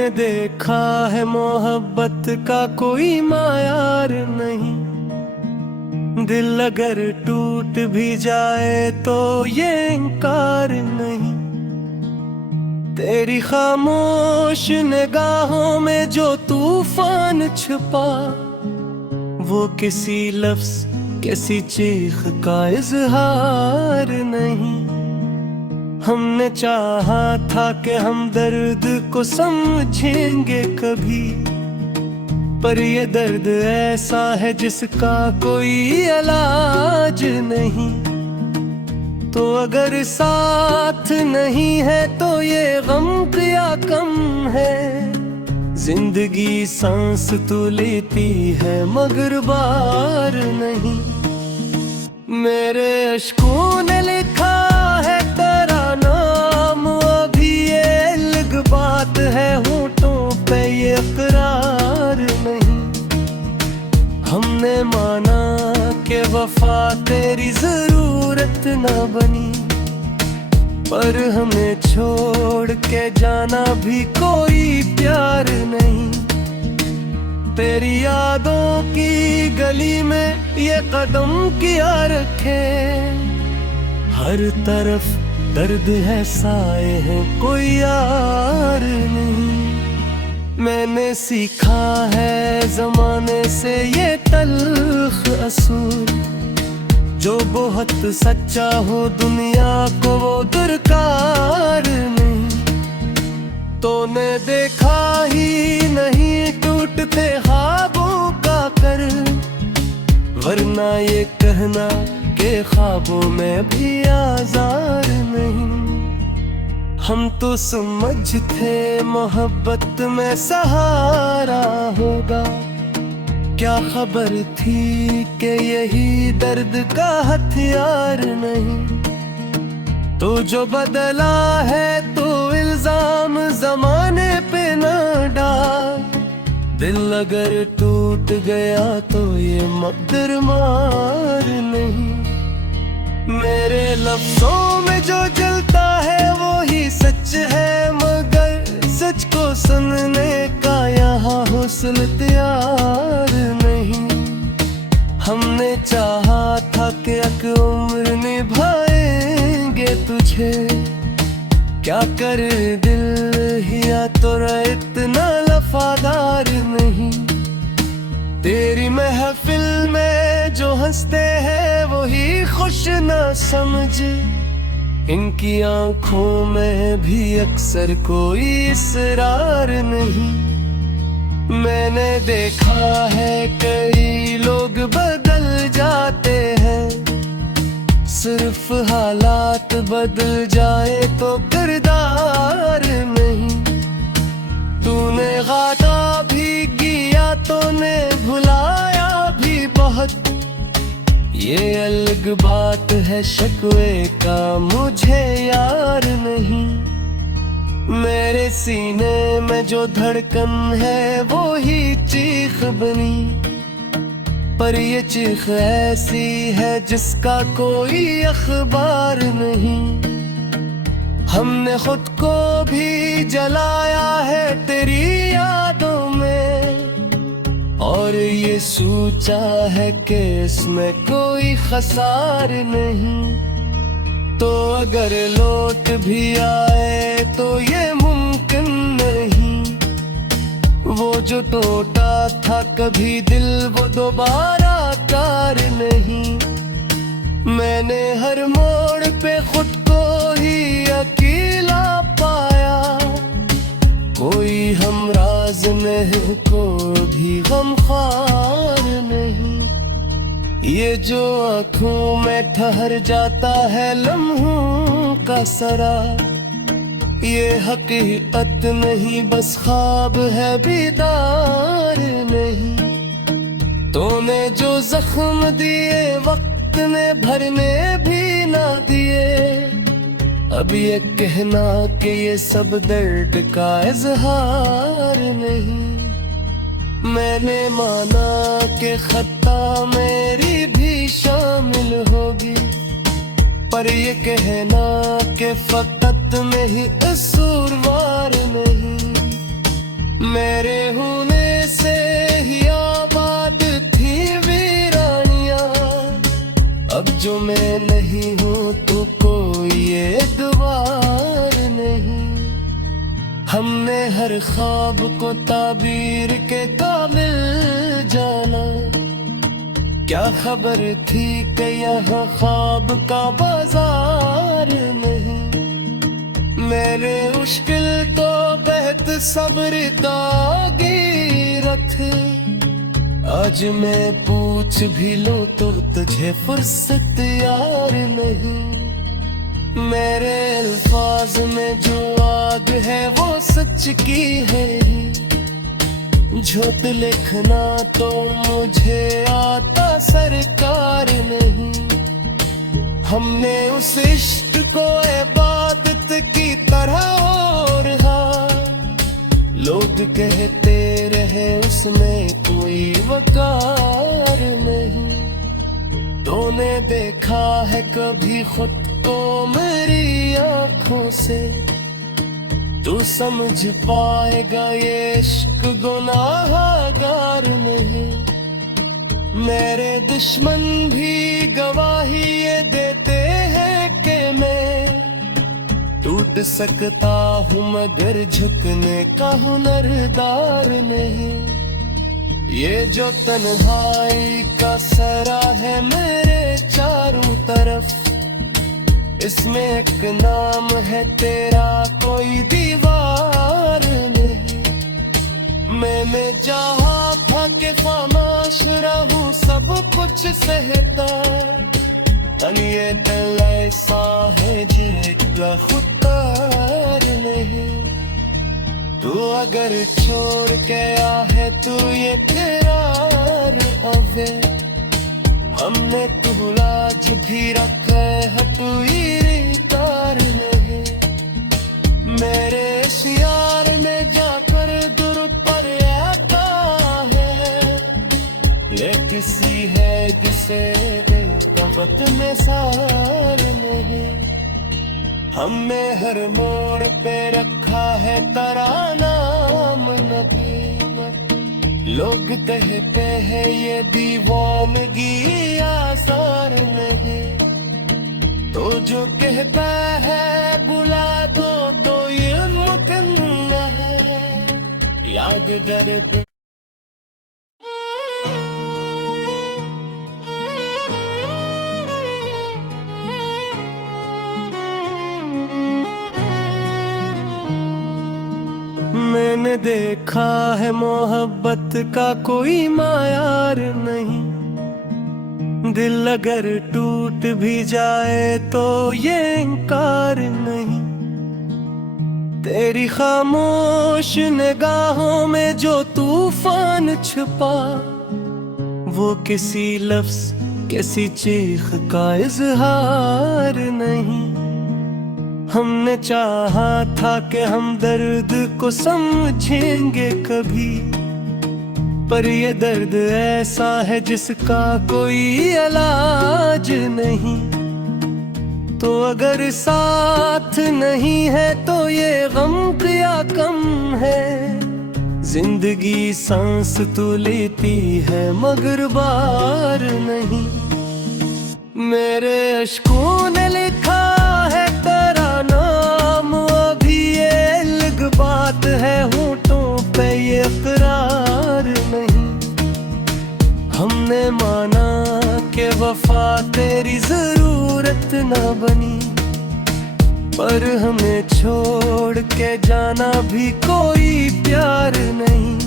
तूने देखा है मोहब्बत का कोई मायार नहीं। दिल अगर टूट भी जाए तो ये इनकार नहीं। तेरी खामोश निगाहों में जो तूफान छुपा, वो किसी लफ्ज किसी चीख का इजहार नहीं। हमने चाहा था कि हम दर्द को समझेंगे कभी, पर ये दर्द ऐसा है जिसका कोई इलाज नहीं। तो अगर साथ नहीं है तो ये गम क्या कम है। जिंदगी सांस तो लेती है मगर बार नहीं। मेरे अश्कों ने लिखा है तेरा नाम, अभी ये अलग बात है, होठों पे ये इकरार नहीं। हमने माना कि वफा तेरी जरूरत ना बनी, पर हमें छोड़ के जाना भी कोई प्यार नहीं। तेरी यादों की गली में ये कदम किया रखे, हर तरफ दर्द है साए हैं कोई यार नहीं। मैंने सीखा है जमाने से ये तल्ख असूल, जो बहुत सच्चा हो दुनिया को वो दरकार नहीं। तूने देखा ही नहीं टूटते ख्वाबों का कर, वरना ये कहना के ख्वाबों में भी आज़ार नहीं। हम तो समझते मोहब्बत में सहारा होगा, क्या खबर थी कि यही दर्द का हथियार नहीं। तो जो बदला है तो इल्जाम जमाने पे न डाल, दिल अगर टूट गया तो ये मकदर मार नहीं। मेरे लफ्जों में जो जलता है वो ही सच है, मगर सच को सुनने का यहाँ हुस्न तैयार नहीं। हमने चाहा था कि एक उम्र निभाएंगे तुझे, क्या कर दिल हिया तोरा इतना वफादार नहीं। तेरी महफिल में जो हंसते हैं वही खुश न समझ, इनकी आंखों में भी अक्सर कोई इसरार नहीं। मैंने देखा है कई लोग बदल जाते हैं, सिर्फ हालात बदल जाए तो किरदार नहीं। तूने गाता भी किया तूने भुलाया भी बहुत, ये अलग बात है शिकवे का मुझे यार नहीं। मेरे सीने में जो धड़कन है वो ही चीख बनी, पर ये चीख ऐसी है जिसका कोई अखबार नहीं। हमने खुद को भी जलाया है तेरी यादों में, और ये सोचा है कि इसमें कोई खसार नहीं। तो अगर लौट भी आए तो ये मुमकिन नहीं, वो जो टूटा था कभी दिल वो दोबारा कार नहीं। मैंने हर मोड़ पे खुद को ही अकेला पाया, कोई हमराज नहीं को भी गमख्वार नहीं। ये जो आँखों में ठहर जाता है लम्हों का सरा, ये हकीकत नहीं बस ख्वाब है बीदार नहीं। तूने जो जख्म दिए वक्त ने भरने भी ना दिए, अब ये कहना कि ये सब दर्द का इजहार नहीं। मैंने माना कि खता मेरी भी शामिल होगी, पर ये कहना कि फकत में ही कसूरवार नहीं। मेरे होने से ही आबाद थी वीरानियां, अब जो मैं नहीं हूँ तो कोई एतबार नहीं। हमने हर ख्वाब को ताबीर के काबिल जाना, क्या खबर थी कि यहाँ ख्वाब का बाजार नहीं। मेरे मुश्किल तो बेहद सब्र तागीरत, आज मैं पूछ भी लूं तो तुझे फुर्सत यार नहीं। मेरे अल्फाज में जो आग है वो सच की है, झूठ लिखना तो मुझे आता सरकार नहीं। हमने उस इश्क को इबादत की तरह और लोग कहते रहे उसमें कोई वकार नहीं। तूने देखा है कभी खुद को मेरी आंखों से, तू समझ पाएगा ये इश्क गुनाहगार नहीं। मेरे दुश्मन भी गवाही ये देते हैं कि मैं टूट सकता हूँ मगर झुकने का हुनरदार नहीं। ये जो तन्हाई का सरा है मेरे चारों तरफ, इसमें एक नाम है तेरा कोई दीवार नहीं। मैंने जहाँ था के खामोश रहूं सब कुछ सहता, ये दिल ऐसा है जिसका खुदार नहीं। तू अगर छोड़ के आहे तो ये तेरा रवे, हमने तू लाज भी रखे है तू तार नहीं। मेरे शियार में जाकर दुर पर आता है, ये किसी है जिसे वक्त में सार नहीं। हमने हर मोड़ पे रखा है तेरा नाम नबी, लोग कहते हैं ये दीवानगी आसार नहीं। तो जो कहता है बुला दो तो ये मुमकिन है, याद दर्द मैंने देखा है मोहब्बत का कोई मायार नहीं। दिल अगर टूट भी जाए तो ये इनकार नहीं। तेरी खामोश निगाहों में जो तूफान छुपा, वो किसी लफ्ज किसी चीख का इजहार नहीं। हमने चाहा था कि हम दर्द को समझेंगे कभी, पर ये दर्द ऐसा है जिसका कोई इलाज नहीं। तो अगर साथ नहीं है तो ये गम क्या कम है, जिंदगी सांस तो लेती है मगर बार नहीं। मेरे अश्कों ने लिखा है तेरा नाम, अभी ये अलग बात है होठों पे ये इकरार नहीं। हमने माना कि वफा तेरी जरूरत ना बनी, पर हमें छोड़ के जाना भी कोई प्यार नहीं।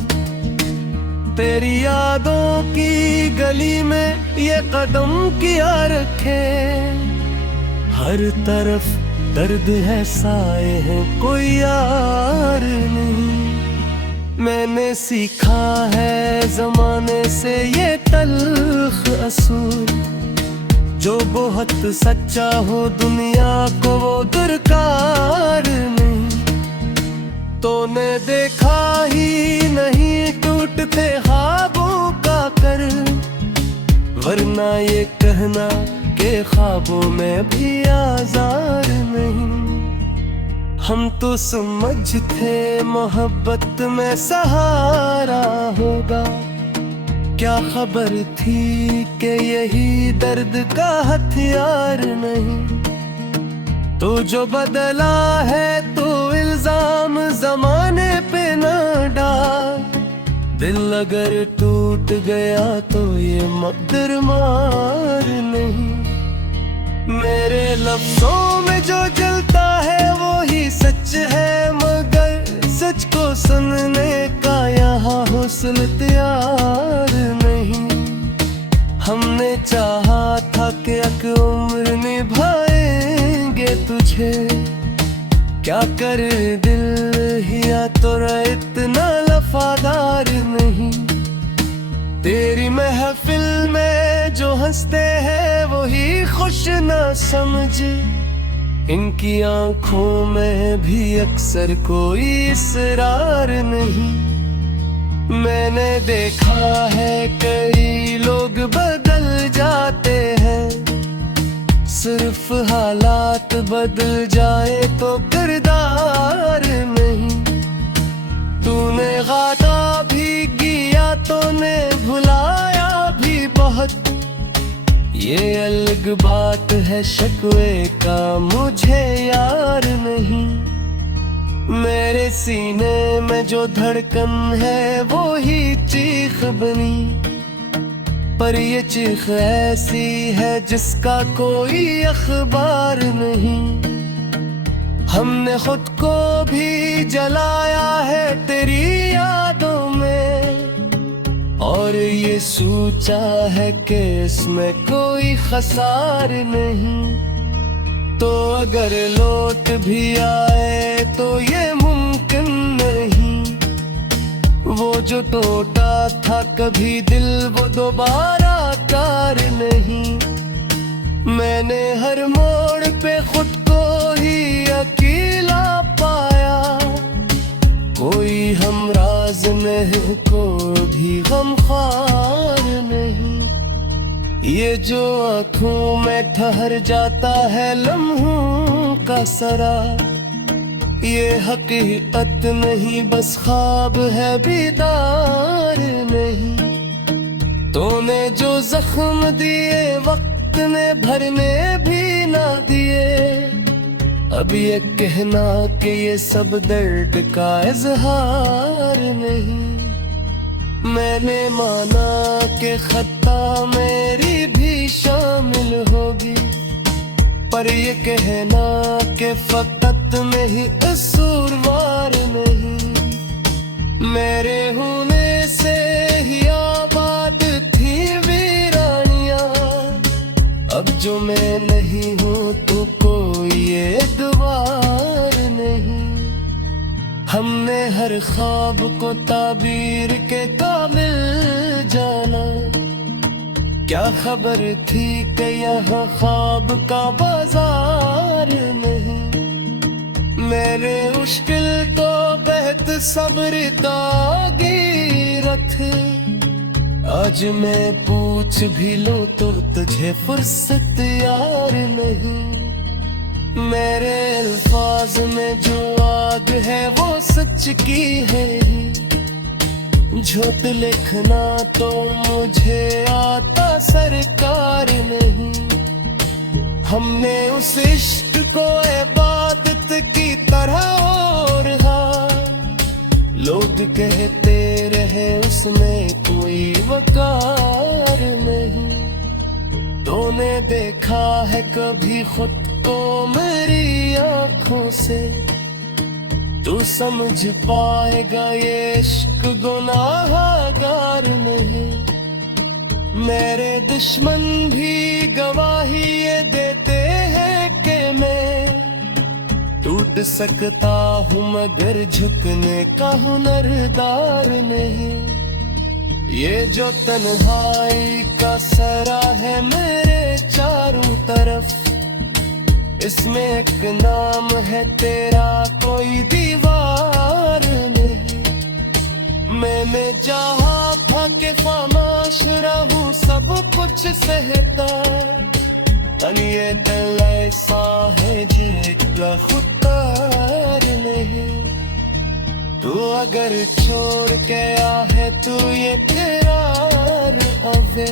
तेरी यादों की गली में ये कदम किया रखे, हर तरफ दर्द है साए हैं कोई यार नहीं। मैंने सीखा है जमाने से ये तल्ख असूल, जो बहुत सच्चा हो दुनिया को वो दरकार नहीं। तूने देखा ही नहीं टूटते ख्वाबों का कर, वरना ये कहना के ख्वाबों में भी आज़ार नहीं। हम तो समझते मोहब्बत वक्त में सहारा होगा। क्या खबर थी कि यही दर्द का हथियार नहीं। तो जो बदला है तो इल्जाम जमाने पे न डाल। दिल अगर टूट गया तो ये मकदर मार नहीं। मेरे लफ्जों में जो जलता है वो ही सच है, मगर सच को सुनने का यहाँ हुस्न तैयार नहीं। हमने चाहा था कि एक उम्र निभाएंगे तुझे, क्या कर दिल हिया तोरा इतना वफादार नहीं। तेरी महफिल में जो हंसते हैं वही खुश ना समझ। इनकी आंखों में भी अक्सर कोई इसरार नहीं। मैंने देखा है कई लोग बदल जाते हैं, सिर्फ हालात बदल जाए तो किरदार नहीं। तूने गाता भी किया तो ने भुलाया भी बहुत, ये अलग बात है शिकवे का मुझे यार नहीं। मेरे सीने में जो धड़कन है वो ही चीख बनी, पर ये चीख ऐसी है जिसका कोई अखबार नहीं। हमने खुद को भी जलाया है तेरी यादों में, और ये सोचा है कि इसमें कोई खसार नहीं। तो अगर लौट भी आए तो ये मुमकिन नहीं, वो जो टूटा था कभी दिल वो दोबारा कार नहीं। मैंने हर मोड़ पे खुद को ही अकेला पाया, कोई हमराज नहीं को भी गमख्वार नहीं। ये जो आँखों में ठहर जाता है लम्हों का सरा, ये हकीकत नहीं बस ख्वाब है बीदार नहीं। तूने जो जख्म दिए वक्त ने भरने भी ना दिए, अब ये कहना कि ये सब दर्द का इजहार नहीं। मैंने माना कि खता मेरी भी शामिल होगी, पर ये कहना कि फकत में ही कसूरवार नहीं। मेरे होने से ही आबाद थी वीरानियां, अब जो मैं नहीं हूँ तो कोई ये द्वार नहीं। हमने हर ख्वाब को ताबीर के काबिल जाना, क्या खबर थी कि यहाँ ख्वाब का बाजार नहीं। मेरे मुश्किल तो बेहद सब्र तागीरत, आज मैं पूछ भी लूं तो तुझे फुर्सत यार नहीं। मेरे अल्फाज में जो आग है वो सच की है, झूठ लिखना तो मुझे आता सरकार नहीं। हमने उस इश्क को इबादत की तरह और लोग कहते रहे उसमें कोई वकार नहीं। तूने देखा है कभी खुद को मेरी आंखों से, तू समझ पाएगा ये इश्क गुनाहगार नहीं। मेरे दुश्मन भी गवाही ये देते हैं कि मैं टूट सकता हूँ मगर झुकने का हुनरदार नहीं। ये जो तन्हाई का सरा है मेरे चारों तरफ, इसमें एक नाम है तेरा कोई दीवार नहीं। मैंने जहाँ था के खामोश रहूं सब कुछ सहता, तन ये दिल ऐसा है जिसका खुदार नहीं। तू अगर छोड़ के आहे तू ये करार अवे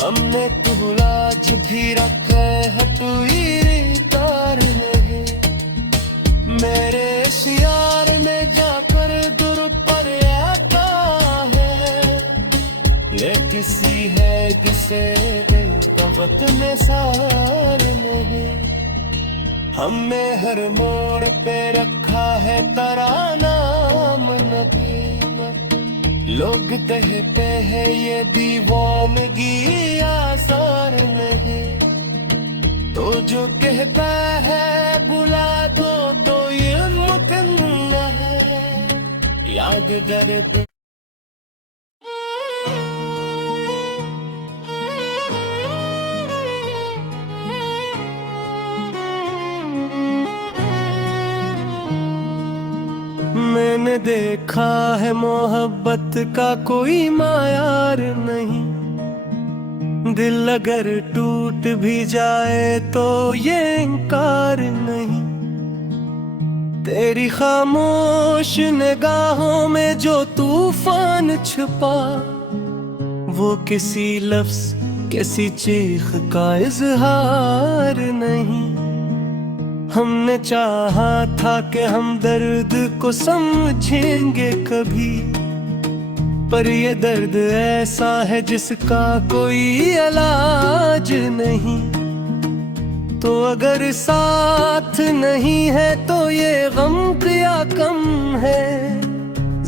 हमने तू लाज भी रखे है तू तार नहीं मेरे सियार में जाकर दुर पर आता है ले किसी है जिसे वक्त में सार नहीं हमने हर मोड़ पे रखा है तेरा नाम नदीम लोग कहते हैं ये दीवानगी आसार नहीं तो जो कहता है बुला दो तो ये मुमकिन है याद दर्द मैंने देखा है मोहब्बत का कोई मायार नहीं दिल अगर टूट भी जाए तो ये इनकार नहीं तेरी खामोश निगाहों में जो तूफान छुपा वो किसी लफ्ज किसी चीख का इजहार नहीं हमने चाहा था कि हम दर्द को समझेंगे कभी पर ये दर्द ऐसा है जिसका कोई इलाज नहीं तो अगर साथ नहीं है तो ये गम क्या कम है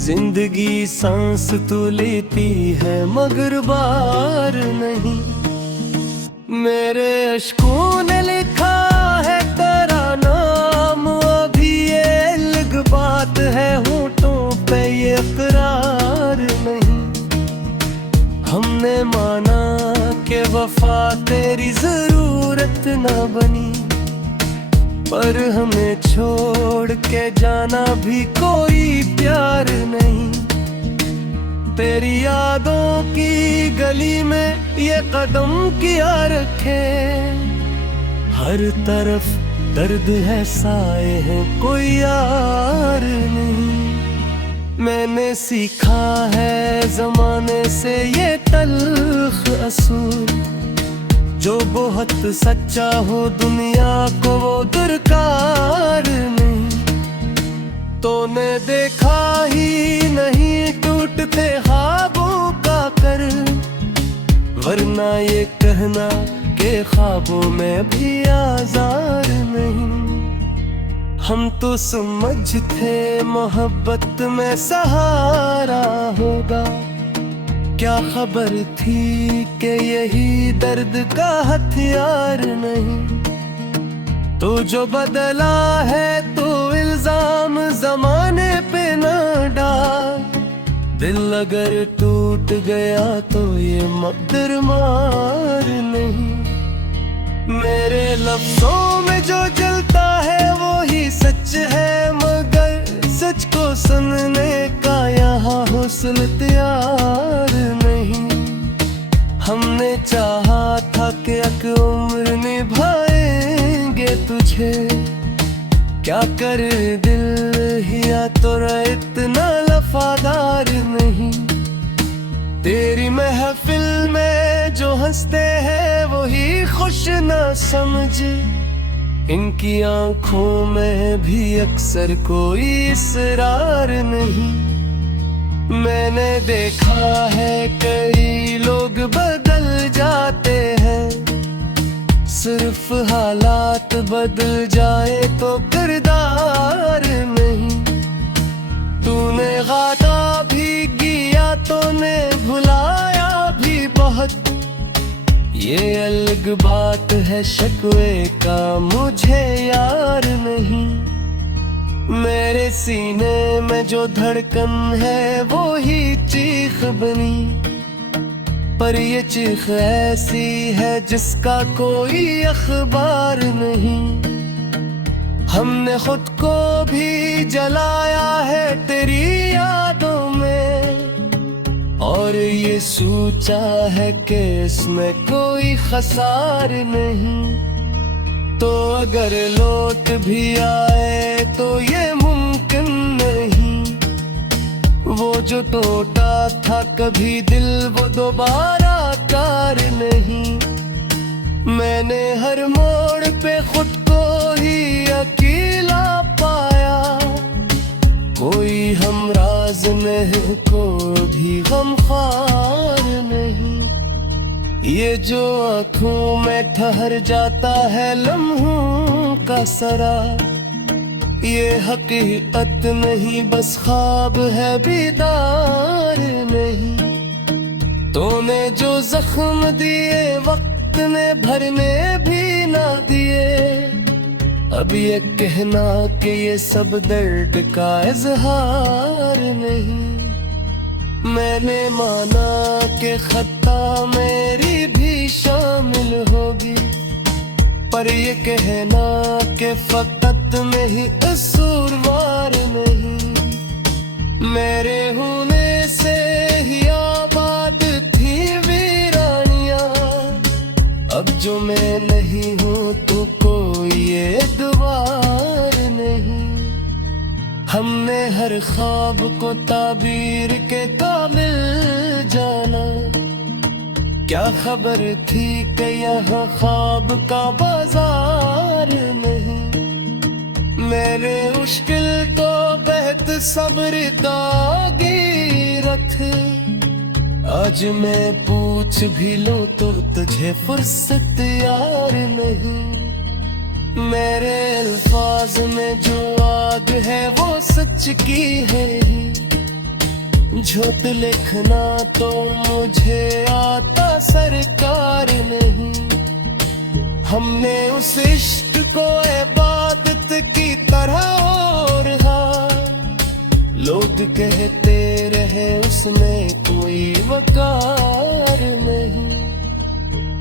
जिंदगी सांस तो लेती है मगर बार नहीं मेरे अश्कों ने लिखा है तेरा नाम अभी ये लिख बात है होठों पे ये इकरार नहीं हमने माना कि वफा तेरी जरूरत ना बनी पर हमें छोड़ के जाना भी कोई प्यार नहीं तेरी यादों की गली में ये कदम किया रखे हर तरफ दर्द है साए हैं कोई यार नहीं मैंने सीखा है जमाने से ये तल्ख असूल जो बहुत सच्चा हो दुनिया को वो दरकार नहीं तूने देखा ही नहीं टूटते ख्वाबों का कर वरना ये कहना के ख्वाबों में भी आज़ार नहीं हम तो समझते मोहब्बत में सहारा होगा क्या खबर थी कि यही दर्द का हथियार नहीं तो जो बदला है तो इल्जाम जमाने पे न डाल दिल अगर टूट गया तो ये मकदर मार नहीं मेरे लफ्जों में जो जलता है वो ही सच है मगर सच को सुनने का यहाँ हुस्न तैयार नहीं हमने चाहा था कि एक उम्र निभाएंगे तुझे क्या कर दिल हिया तोरा इतना वफादार नहीं तेरी महफिल में जो हंसते हैं वही खुश ना समझ इनकी आंखों में भी अक्सर कोई इसरार नहीं मैंने देखा है कई लोग बदल जाते हैं सिर्फ हालात बदल जाए तो किरदार नहीं तूने गाता भी किया तूने भुलाया भी बहुत ये अलग बात है शकवे का मुझे यार नहीं मेरे सीने में जो धड़कन है वो ही चीख बनी पर ये चीख ऐसी है जिसका कोई अखबार नहीं हमने खुद को भी जलाया है तेरी यादों में और ये सोचा है कि इसमें कोई खसार नहीं तो अगर लौट भी आए तो ये मुमकिन नहीं वो जो टूटा था कभी दिल वो दोबारा कार नहीं। मैंने हर मोड़ पे खुद को ही अकेला पाया, कोई हमराज नहीं, कोई भी गमख्वार नहीं। ये जो आँखों में ठहर जाता है लम्हों का सरा, ये हकीकत नहीं बस ख्वाब है बीदार नहीं। तूने जो जख्म दिए वक्त ने भरने भी ना दिए, अब ये कहना कि ये सब दर्द का इजहार नहीं। मैंने माना कि खता मेरी भी शामिल होगी, पर ये कहना कि फकत में ही कसूरवार नहीं। मेरे होने से ही आबाद थी वीरानियां, अब जो मैं नहीं हूँ तो कोई ये द्वार नहीं। हमने हर ख्वाब को ताबीर के काबिल जाना, क्या खबर थी कि यहाँ ख्वाब का बाजार नहीं। मेरे मुश्किल तो बेहद सब्र तागीरत, आज मैं पूछ भी लूं तो तुझे फुर्सत यार नहीं। मेरे अल्फाज में जो आग है वो सच की है, झूठ लिखना तो मुझे आता सरकार नहीं। हमने उस इश्क को इबादत की तरह और लोग कहते रहे उसमें कोई वकार नहीं।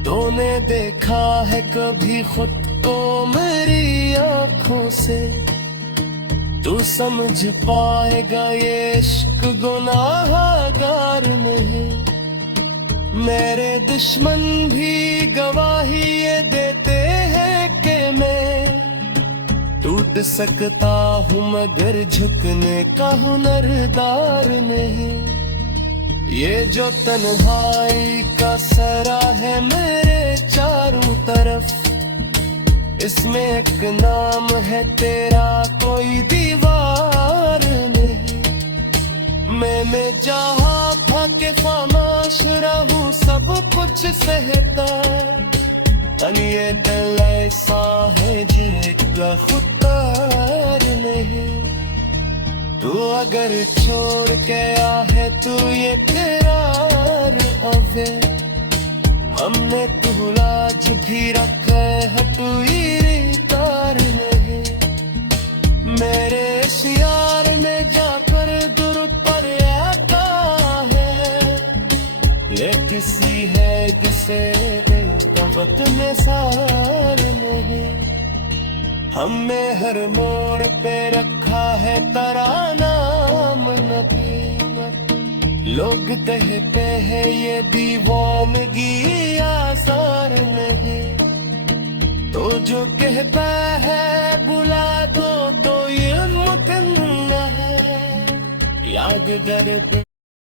तूने देखा है कभी खुद को मेरी आँखों से, तू समझ पाएगा ये इश्क गुनाहगार नहीं। मेरे दुश्मन भी गवाही ये देते हैं कि मैं टूट सकता हूँ मगर झुकने का हुनरदार नहीं। ये जो तन्हाई का सरा है मेरे चारों तरफ, इसमें एक नाम है तेरा कोई दीवार नहीं। मैं जहाँ था के खामोश रहूं सब कुछ सहता, तन ये दिल ऐसा है जिसका खुदार नहीं। तू अगर छोड़ के आहे तू ये करार अवे, हमने तू लाज भी रखे है तू तार नहीं। मेरे शियार में जाकर दुर पर आता है, ये किसी है जिसे वक्त में सार नहीं। हमने हर मोड़ पे रखा है तराना नदीमत, लोग कहते हैं ये दीवानगी आसार नहीं। तो जो कहता है बुला दो तो ये मुमकिन है, याद दर्द